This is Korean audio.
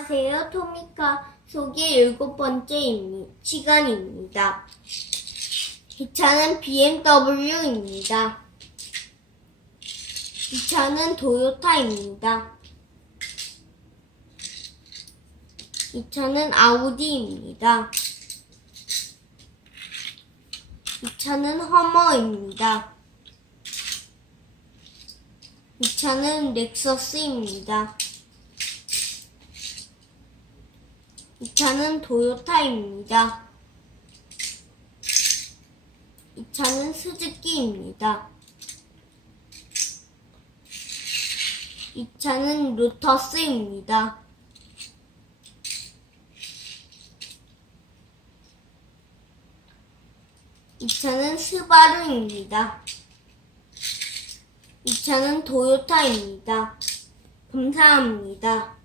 안녕하세요. 토미카 소개 일곱 번째 입니- 시간입니다. 이 차는 BMW입니다. 이 차는 도요타입니다. 이 차는 아우디입니다. 이 차는 허머입니다. 이 차는 렉서스입니다. 이 차는 도요타입니다. 이 차는 스즈키입니다. 이 차는 로터스입니다. 이 차는 스바루입니다. 이 차는 도요타입니다. 감사합니다.